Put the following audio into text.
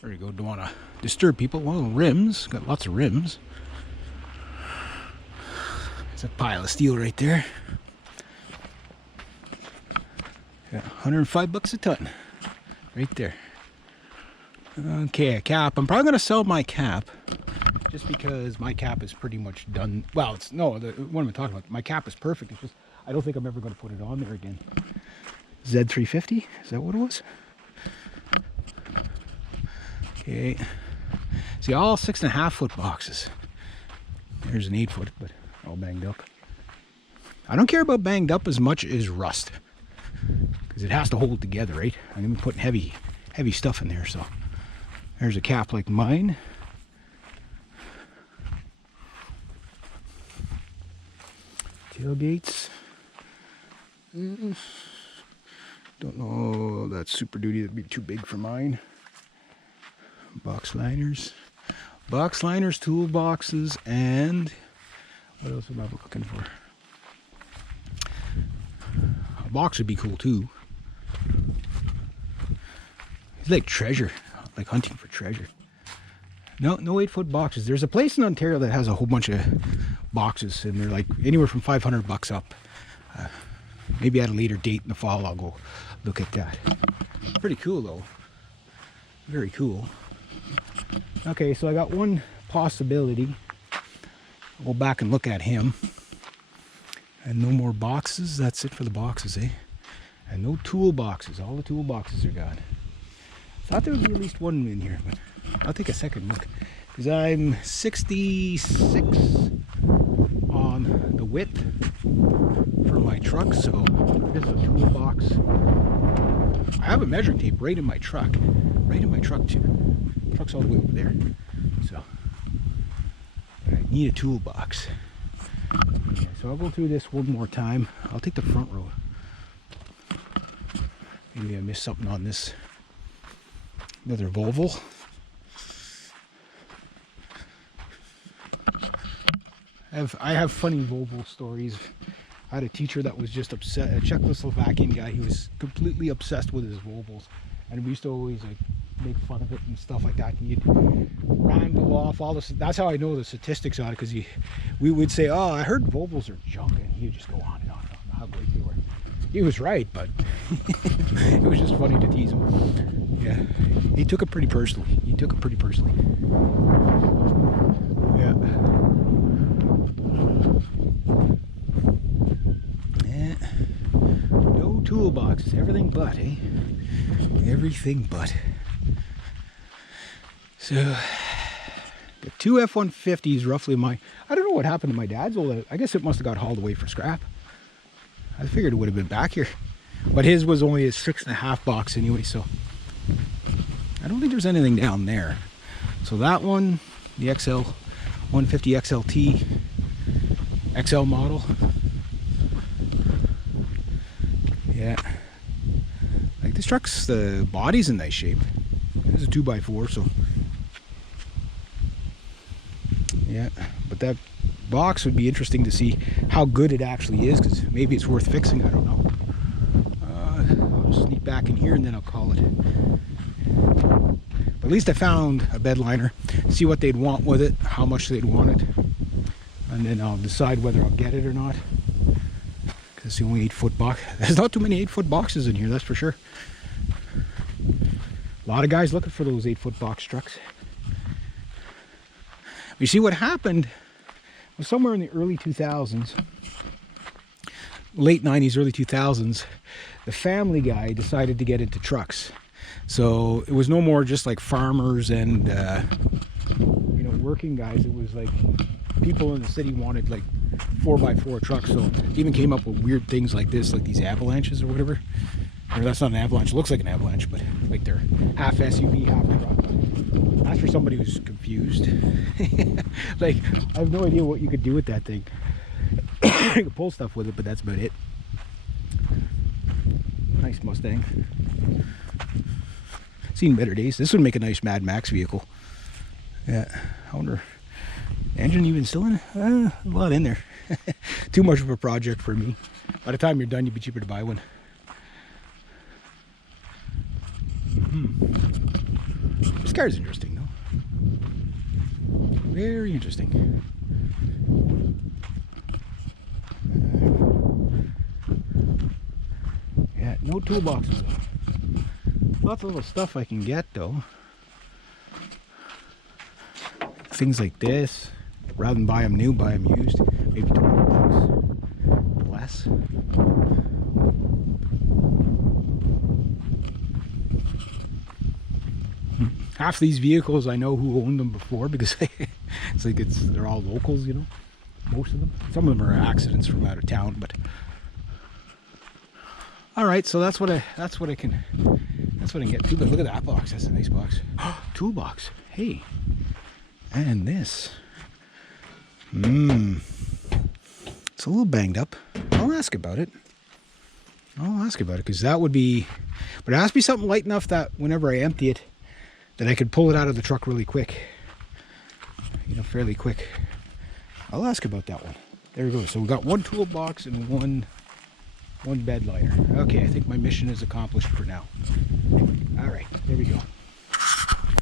There you go. Don't want to disturb people. Well, rims. Got lots of rims. There's a pile of steel right there. Yeah, 105 bucks a ton. Right there. Okay, a cap. I'm probably going to sell my cap. Just because my cap is pretty much done. Well, it's no, what am I talking about? My cap is perfect. It's just, I don't think I'm ever going to put it on there again. Z350? Is that what it was? Okay. See, all 6.5 foot boxes. There's an 8 foot, but all banged up. I don't care about banged up as much as rust. Because it has to hold together, right? I'm going to be putting heavy stuff in there, so. There's a cap like mine. Tailgates. Don't know, that's Super Duty, that'd be too big for mine. Box liners. Box liners, toolboxes, and what else am I looking for? A box would be cool too. It's like treasure, like hunting for treasure. No 8-foot boxes. There's a place in Ontario that has a whole bunch of boxes, and they're like anywhere from 500 bucks up. Maybe at a later date in the fall I'll go look at that. Pretty cool though. Very cool. Okay, so I got one possibility. I'll go back and look at him. And no more boxes. That's it for the boxes, eh? And no toolboxes. All the toolboxes are gone. Thought there would be at least one in here, but I'll take a second look. Because I'm 66 on the width for my truck, so this is a toolbox. I have a measuring tape right in my truck. Right in my truck too. The truck's all the way over there. So I need a toolbox. Yeah, so I'll go through this one more time. I'll take the front row. Maybe I missed something on this. Another Volvo. I have funny Volvo stories. I had a teacher that was just upset, a Czechoslovakian guy. He was completely obsessed with his Volvos, and we used to always like make fun of it and stuff like that. And he'd ramble off all this. That's how I know the statistics on it, because we would say, "Oh, I heard Volvos are junk," and he would just go on and on and on how great they were. He was right, but it was just funny to tease him. Yeah, he took it pretty personally. Yeah. No toolboxes, everything but, eh? Everything but. So, the two F-150s roughly I don't know what happened to my dad's old, I guess it must have got hauled away for scrap. I figured it would have been back here. But his was only a 6.5 box anyway, so I don't think there's anything down there. So that one, the XL 150 XLT XL model. Yeah. Like this truck's, the body's in nice shape. It's a 2x4, so yeah. But that box would be interesting to see how good it actually is, because maybe it's worth fixing. I don't know. I'll sneak back in here and then I'll call it. But at least I found a bed liner. See what they'd want with it, how much they'd want it, and then I'll decide whether I'll get it or not. Because it's the only 8-foot box. There's not too many 8-foot boxes in here, that's for sure. A lot of guys looking for those 8-foot box trucks. You see, what happened was somewhere in the early 2000s, late 90s, early 2000s, the family guy decided to get into trucks. So it was no more just like farmers and you know, working guys. It was like people in the city wanted like 4x4 trucks. So even came up with weird things like this, like these avalanches or whatever. Or that's not an avalanche, it looks like an avalanche, but like they're half SUV, half truck. That's for somebody who's confused. Like, I have no idea what you could do with that thing. You could pull stuff with it, but that's about it. Nice Mustang. Seen better days. This would make a nice Mad Max vehicle. Yeah, I wonder, engine even still in it? A lot in there. Too much of a project for me. By the time you're done, you'd be cheaper to buy one. Just car's interesting though. Very interesting. Yeah, no toolboxes though. Lots of little stuff I can get though. Things like this. Rather than buy them new, buy them used. Maybe $20 less. Half these vehicles I know who owned them before because it's like they're all locals, you know. Most of them. Some of them are accidents from out of town, but all right. So that's what I can get to. But look at that box. That's a nice box. Toolbox. Hey, and this. It's a little banged up. I'll ask about it. Because that would be, but it has to be something light enough that whenever I empty it, that I could pull it out of the truck really quick. You know, fairly quick. I'll ask about that one. There we go. So we got one toolbox and one bed liner. Okay, I think my mission is accomplished for now. All right, there we go.